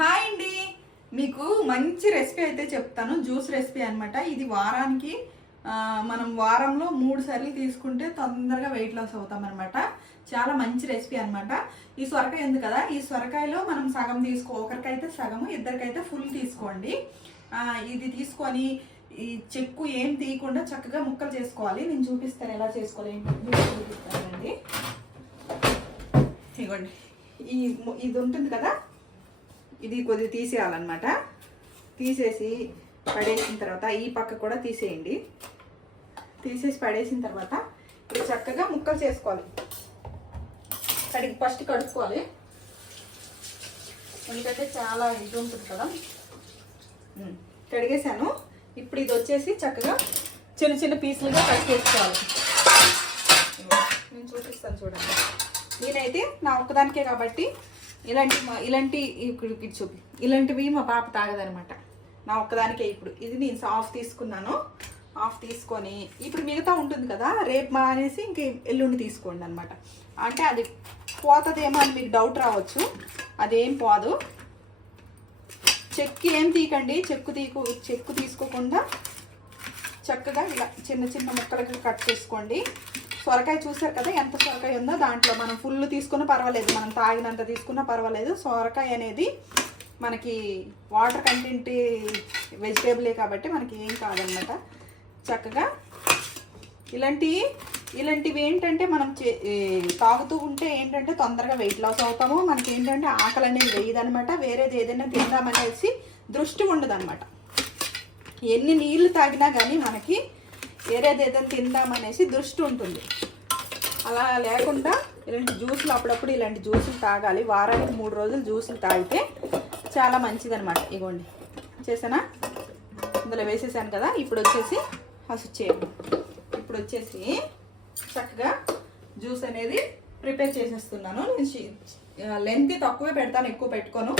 Hi అండి, మీకు మంచి రెసిపీ అయితే చెప్తాను. జ్యూస్ రెసిపీ అనమాట. ఇది వారానికి మనం వారంలో 3 సార్లు తీసుకుంటే తొందరగా వెయిట్ లాస్ అవుతాం అనమాట. చాలా మంచి రెసిపీ అనమాట. ఈ సొరకాయ ఉంది కదా, ఈ సొరకాయలో మనం సగం ఒకరికైతే సగము, ఇద్దరికైతే ఫుల్ తీసుకోండి. ఇది తీసుకొని ఈ చెక్కు ఏం తీయకుండా చక్కగా ముక్కలు చేసుకోవాలి. నేను చూపిస్తాను ఎలా చేసుకోవాలి, చూపిస్తానండి. ఇదిగోండి, ఇది ఉంటుంది కదా, ఇది కొద్దిగా తీసేయాలన్నమాట. తీసేసి పడేసిన తర్వాత ఈ పక్క కూడా తీసేయండి. తీసేసి పడేసిన తర్వాత ఇది చక్కగా ముక్కలు చేసుకోవాలి. ఫస్ట్ కడుక్కోవాలి, ఎందుకంటే చాలా ఇది ఉంటుంది కదా. కడిగేసాను. ఇప్పుడు ఇది వచ్చేసి చక్కగా చిన్న చిన్న పీసులుగా కట్ చేసుకోవాలి. నేను చూపిస్తాను చూడండి. నేనైతే నా ఒక్కదానికే కాబట్టి ఇలాంటివి మా పాప తాగదనమాట. నా ఒక్కదానికే. ఇప్పుడు ఇది నేను హాఫ్ తీసుకున్నాను. హాఫ్ తీసుకొని ఇప్పుడు మిగతా ఉంటుంది కదా, రేపు అనేసి ఇంక ఎల్లుండి తీసుకోండి అనమాట. అంటే అది పోతుందేమో అని మీకు డౌట్ రావచ్చు. అదేం పోదు. చెక్కు ఏం తీయకండి. చెక్కు తీసుకోకుండా చక్కగా ఇలా చిన్న చిన్న ముక్కలకి కట్ చేసుకోండి. సొరకాయ చూసారు కదా, ఎంత సొరకాయ ఉందో. దాంట్లో మనం ఫుల్ తీసుకున్నా పర్వాలేదు, మనం తాగినంత తీసుకున్నా పర్వాలేదు. సొరకాయ అనేది మనకి వాటర్ కంటెంట్ వెజిటేబులే కాబట్టి మనకి ఏం కాదనమాట. చక్కగా ఇలాంటివి ఏంటంటే మనం తాగుతూ ఉంటే ఏంటంటే తొందరగా వెయిట్ లాస్ అవుతాము. మనకి ఏంటంటే ఆకలి అనేది వేయదనమాట. వేరేది ఏదైనా తిందామనేసి దృష్టి ఉండదన్నమాట. ఎన్ని నీళ్లు తాగినా కానీ మనకి వేరేది ఏదైనా తిందామనేసి దృష్టి ఉంటుంది. అలా లేకుండా ఇలాంటి జ్యూసులు అప్పుడప్పుడు ఇలాంటి జ్యూసులు తాగాలి. వారానికి 3 రోజులు జ్యూసులు తాగితే చాలా మంచిదనమాట. ఇగోండి చేసానా, ఇందులో వేసేసాను కదా. ఇప్పుడు వచ్చేసి ఇప్పుడు వచ్చేసి చక్కగా జ్యూస్ అనేది ప్రిపేర్ చేసేస్తున్నాను. నేను లెంత్ తక్కువే పెడతాను, ఎక్కువ పెట్టుకోను.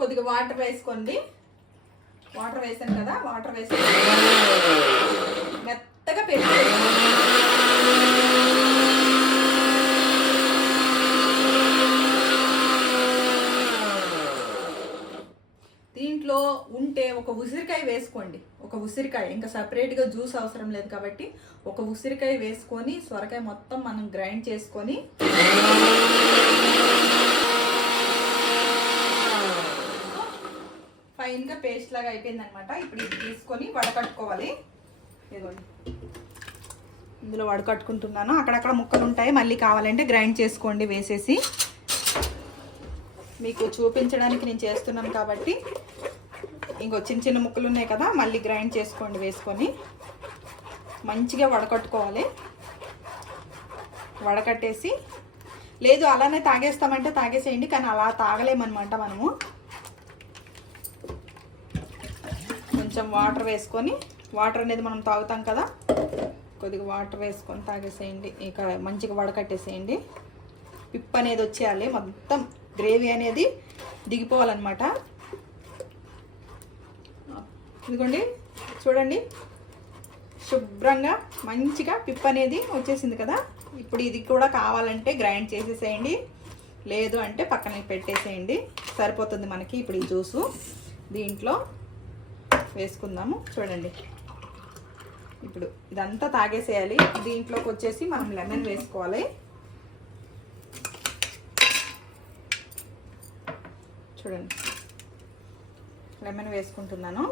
కొద్దిగా వాటర్ వేసుకోండి. వాటర్ వేసాను కదా, వాటర్ వేసి మెత్తగా పెరుగు. దీంట్లో ఉంటే ఒక ఉసిరికాయ వేసుకోండి. ఒక ఉసిరికాయ, ఇంకా సపరేట్గా జ్యూస్ అవసరం లేదు కాబట్టి ఒక ఉసిరికాయ వేసుకొని సొరకాయ మొత్తం మనం గ్రైండ్ చేసుకొని ఫైన్గా పేస్ట్ లాగా అయిపోయింది అనమాట. ఇప్పుడు ఇది తీసుకొని వడకట్టుకోవాలి. ఇదిగోండి, ఇందులో వడకట్టుకుంటున్నాను. అక్కడక్కడ ముక్కలు ఉంటాయి, మళ్ళీ కావాలంటే గ్రైండ్ చేసుకోండి వేసేసి. మీకు చూపించడానికి నేను చేస్తున్నాను కాబట్టి ఇంకో చిన్న చిన్న ముక్కలు ఉన్నాయి కదా, మళ్ళీ గ్రైండ్ చేసుకోండి వేసుకొని మంచిగా వడకట్టుకోవాలి. వడకట్టేసి లేదు అలానే తాగేస్తామంటే తాగేసేయండి, కానీ అలా తాగలేమన్నమాట. మనము కొంచెం వాటర్ వేసుకొని, వాటర్ అనేది మనం తాగుతాం కదా, కొద్దిగా వాటర్ వేసుకొని తాగేసేయండి. ఇక మంచిగా వడకట్టేసేయండి. పిప్ అనేది వచ్చేయాలి, మొత్తం గ్రేవీ అనేది దిగిపోవాలన్నమాట. ఇదిగోండి చూడండి, శుభ్రంగా మంచిగా పిప్ అనేది వచ్చేసింది కదా. ఇప్పుడు ఇది కూడా కావాలంటే గ్రైండ్ చేసేసేయండి, లేదు అంటే పక్కన పెట్టేసేయండి, సరిపోతుంది మనకి. ఇప్పుడు ఈ జ్యూసు దీంట్లో వేసుకుందాము. చూడండి, ఇప్పుడు ఇదంతా తాగేసేయాలి. దీంట్లోకి వచ్చేసి మనం లెమన్ వేసుకోవాలి. చూడండి, లెమన్ వేసుకుంటున్నాను.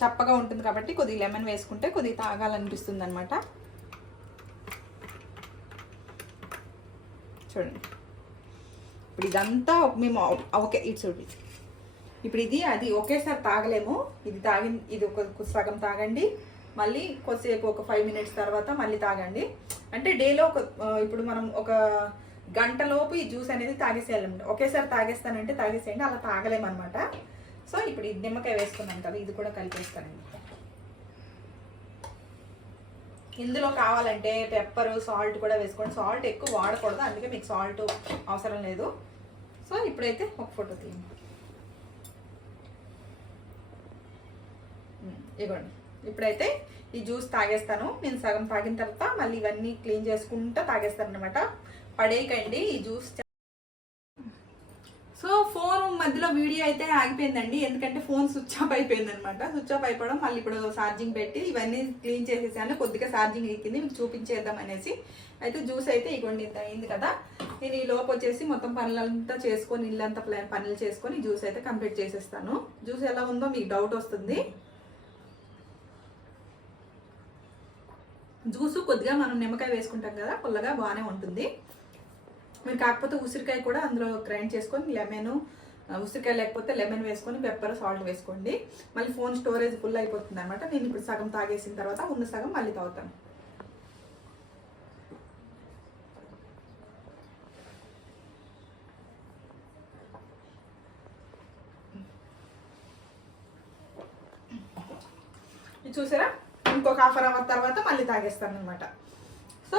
చప్పగా ఉంటుంది కాబట్టి కొద్దిగా లెమన్ వేసుకుంటే కొద్దిగా తాగాలనిపిస్తుంది అనమాట. చూడండి, ఇప్పుడు ఇదంతా మేము ఇప్పుడు ఇది అది ఒకేసారి తాగలేము. ఇది ఒక సగం తాగండి, మళ్ళీ కొద్దిసేపు ఒక 5 మినిట్స్ తర్వాత మళ్ళీ తాగండి. అంటే డేలో ఇప్పుడు మనం ఒక గంటలోపు ఈ జ్యూస్ అనేది తాగేసేయాలన్నమాట. ఒకేసారి తాగేస్తానంటే తాగేసేయండి, అలా తాగలేమన్నమాట. సో ఇప్పుడు ఇది నిమ్మకాయ వేసుకున్నాం కదా, ఇది కూడా కలిపేస్తానండి. ఇందులో కావాలంటే పెప్పర్, సాల్ట్ కూడా వేసుకోండి. సాల్ట్ ఎక్కువ వాడకూడదు, అందుకే మీకు సాల్ట్ అవసరం లేదు. సో ఇప్పుడైతే ఒక ఫోటో తీయండి. ఇవ్వండి, ఇప్పుడైతే ఈ జ్యూస్ తాగేస్తాను. నేను సగం తాగిన తర్వాత మళ్ళీ ఇవన్నీ క్లీన్ చేసుకుంటూ తాగేస్తాను అనమాట. పడేయకండి ఈ జ్యూస్. సో ఫోన్ మధ్యలో వీడియో అయితే ఆగిపోయిందండి, ఎందుకంటే ఫోన్ స్విచ్ ఆఫ్ అయిపోయింది అనమాట. స్విచ్ ఆఫ్ అయిపోవడం మళ్ళీ ఇప్పుడు ఛార్జింగ్ పెట్టి ఇవన్నీ క్లీన్ చేసేసాను. కొద్దిగా ఛార్జింగ్ ఎక్కింది, మీకు చూపించేద్దాం అనేసి. అయితే జ్యూస్ అయితే ఇగోండి ఇంత అయింది కదా. నేను ఈ లోపు వచ్చేసి మొత్తం పనులంతా చేసుకొని ఇల్లంతా పనులు చేసుకొని జ్యూస్ అయితే కంప్లీట్ చేసేస్తాను. జ్యూస్ ఎలా ఉందో మీకు డౌట్ వస్తుంది. జ్యూసు కొద్దిగా మనం నిమ్మకాయ వేసుకుంటాం కదా, పుల్లగా బాగానే ఉంటుంది. మీరు కాకపోతే ఉసిరికాయ కూడా అందులో గ్రైండ్ చేసుకొని లెమన్, ఉసిరికాయ లేకపోతే లెమన్ వేసుకొని పెప్పర్ సాల్ట్ వేసుకోండి. మళ్ళీ ఫోన్ స్టోరేజ్ ఫుల్ అయిపోతుంది అనమాట. నేను ఇప్పుడు సగం తాగేసిన తర్వాత ఉన్న సగం మళ్ళీ తాగుతాను. చూసారా, ఇంకొక హాఫ్ అవర్ తర్వాత మళ్ళీ తాగేస్తాను అనమాట. సో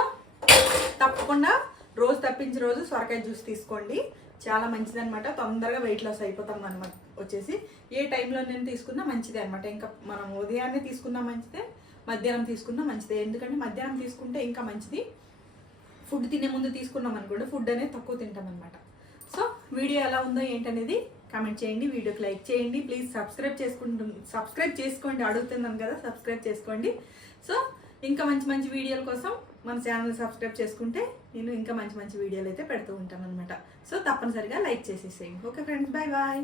తప్పకుండా రోజు తప్పించి రోజు సొరకాయ జ్యూస్ తీసుకోండి, చాలా మంచిది అనమాట. తొందరగా వెయిట్ లాస్ అయిపోతాం అనమాట. వచ్చేసి ఏ టైంలో నేను తీసుకున్నా మంచిదే అనమాట. ఇంకా మనం ఉదయాన్నే తీసుకున్నా మంచిదే, మధ్యాహ్నం తీసుకున్నా మంచిదే. ఎందుకంటే మధ్యాహ్నం తీసుకుంటే ఇంకా మంచిది. ఫుడ్ తినే ముందు తీసుకున్నాం అనుకోండి, ఫుడ్ అనేది తక్కువ తింటాం అనమాట. సో వీడియో ఎలా ఉందో ఏంటనేది కామెంట్ చేయండి, వీడియోకి లైక్ చేయండి. ప్లీజ్ సబ్స్క్రైబ్ చేసుకోండి, అడుగుతున్నాను కదా, సబ్స్క్రైబ్ చేసుకోండి. సో ఇంకా మంచి మంచి వీడియోల కోసం మన ఛానల్ని సబ్స్క్రైబ్ చేసుకుంటే నేను ఇంకా మంచి మంచి వీడియోలు అయితే పెడుతూ ఉంటాను అనమాట. సో తప్పనిసరిగా లైక్ చేసేసేయండి. Okay friends, bye bye.